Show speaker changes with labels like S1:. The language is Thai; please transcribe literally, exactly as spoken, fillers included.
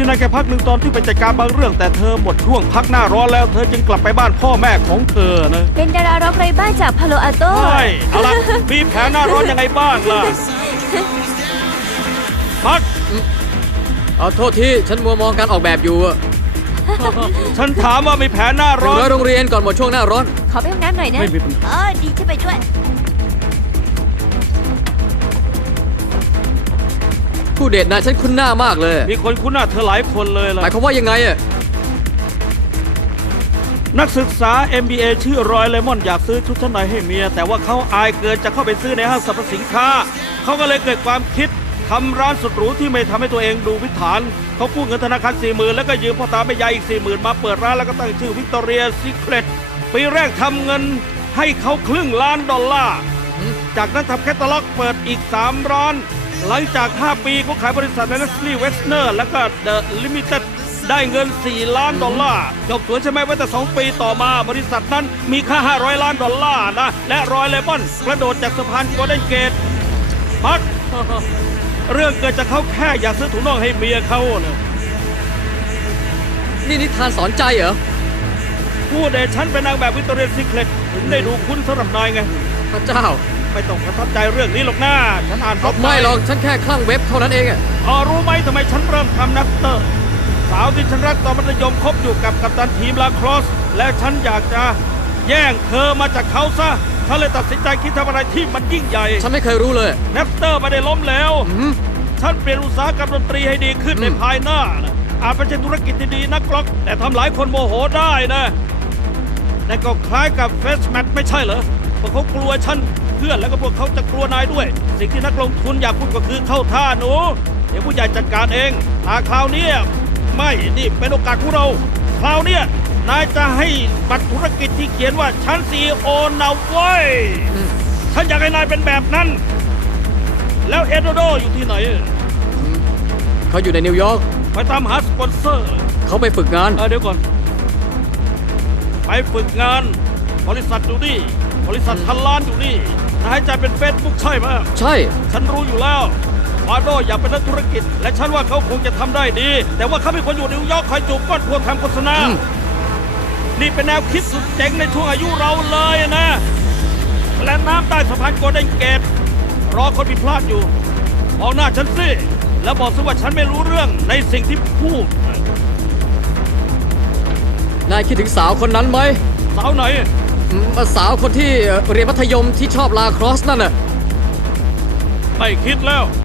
S1: นายแค่พักหนึ่งตอนที่ไปจัดการบางเรื่องแต่เธอหมดช่วงพักหน้าร้อนแล้วเธอจึงกลับไปบ้านพ่อแม่ของเธอนะ
S2: เป็นดาราร้องไร้บ้านจากพาโลอาโต
S1: ใช่เอาละมีแผนหน้าร้อนยังไงบ้างล่ะพัก
S3: เอาโทษทีฉันมัวมองการออกแบบอยู่อะ
S1: ฉันถามว่ามีแผนหน้า
S3: หนึ่
S1: ร้
S3: ง
S1: อน
S3: ร้อยโรงเรียนก่อนหมดช่วงหน้าร้อน
S2: ขอไปห้องน้ำหน่อยนะ
S1: ไม่มีปัญหา
S2: เออดีจะไปด้วย
S3: ผู้เดทนายฉันคุ้นหน้ามากเลย
S1: มีคนคุ้นหน้าเธอหลายคนเลย
S3: ห
S1: ล่ะ
S3: มายความว่ายังไงอะ
S1: นักศึกษา เอ็ม บี เอ ชื่อรอยเลมอนอยากซื้อชุดชั้นในให้เมียแต่ว่าเขาอายเกินจะเข้าไปซื้อในห้างสรรพสินค้าเขาก็เลยเกิดความคิดทำร้านสุดหรูที่ไม่ทำให้ตัวเองดูวิถานเขากู้เงินธนาคารสี่หมื่นแล้วก็ยืมพ่อตาแม่ยายอีกสี่หมื่นมาเปิดร้านแล้วก็ตั้งชื่อวิกตอเรียซีเครตปีแรกทำเงินให้เขาครึ่งล้านดอลลาร์จากนั้นทำแคตตาล็อกเปิดอีกสามร้านหลังจากห้าปีเขาขายบริษัทเลสลี่เวสเนอร์แล้วก็เดอะลิมิเต็ดได้เงินสี่ล้านดอลลาร์จบสวยใช่ไหมว่าแต่สองปีต่อมาบริษัทนั้นมีค่าห้าร้อยล้านดอลลาร์นะและรอยเลมอนกระโดดจากสะพานโกลเด้นเกตพัก เรื่องเกิดจากเขาแค่อยากซื้อถุงน่องให้เมียเขาเนะ
S3: นี่นิทานสอนใจเหรอ
S1: ผู้เดชฉันเป็นนางแบบวิกตอเรียซีเครตถึงได้ดูคุ้นสำหรับนายไง
S3: พระเจ้า
S1: ไม่ต้องประทับใจเรื่องนี้หรอกนะฉันอ่านท็อป
S3: ไม่หรอกฉันแค่คลั่งเว็บเท่านั้นเองอะ
S1: อ๋อรู้ไหมทำไมฉันเริ่มทำนักเตอร์สาวที่ฉันรักตอนมัธยมคบอยู่กับกัปตันทีมลาครอสและฉันอยากจะแย่งเธอมาจากเขาซะฉันเลยตัดสินใจคิดทำอะไรที่มันยิ่งใหญ่
S3: ฉันไม่เคยรู้เลย
S1: นักเตอร์ไม่ได้ล้มแล้ว
S3: อืม
S1: ฉันเปลี่ยนอุตสาหกรรมดนตรีให้ดีขึ้น
S3: อืม
S1: ในภายหน้านะอาจไม่ใช่ธุรกิจที่ดีนักหรอกแต่ทำหลายคนโมโหได้นะแต่ก็คล้ายกับเฟสแมทไม่ใช่เหรอพวกเขากลัวฉันเพื่อนแล้วก็พวกเขาจะกลัวนายด้วย สิ่งที่นักลงทุนอยากพูดก็คือเข้าท่าหนูเดี๋ยวผู้ใหญ่จัดการเองถ้าคราวนี้ไม่นี่เป็นโอกาสของเราคราวเนี้ยนายจะให้บัตรธุรกิจที่เขียนว่าฉันซีอีโอนะเว้ยฉันอยากให้นายเป็นแบบนั้น แล้วเอ็ดโดโดอยู่ที่ไหน
S3: เขาอยู่ในนิวยอร์ก
S1: ไปตามหาสปอนเซอร์
S3: เขาไปฝึกงาน
S1: เออเดี๋ยวก่อน ไปฝึกงาน บริษัทอยู่นี่ บริษัทพันล้านอยู่นี่นายจะเป็นเฟซบุ๊กใช่ไหม
S3: ใช่
S1: ฉันรู้อยู่แล้ววาโดอยากเป็นนักธุรกิจ และฉันว่าเขาคงจะทำได้ดี แต่ว่าเขาเป็นคนอยู่นิวยอร์กคอยจูบก้อนพวกทำโฆษณา
S3: อืม
S1: นี่เป็นแนวคิดสุดเจ๋งในช่วงอายุเราเลยนะและน้ำใต้สะพานโกลเด้นเกตรอคนผิดพลาดอยู่มองหน้าฉันสิแล้วบอกซะว่าฉันไม่รู้เรื่องในสิ่งที่พูด
S3: นายคิดถึงสาวคนนั้นไหม
S1: สาวไหน
S3: อืมสาวคนที่เรียนมัธยมที่ชอบลาครอสนั่นน่ะ
S1: ไม่คิดแล้ว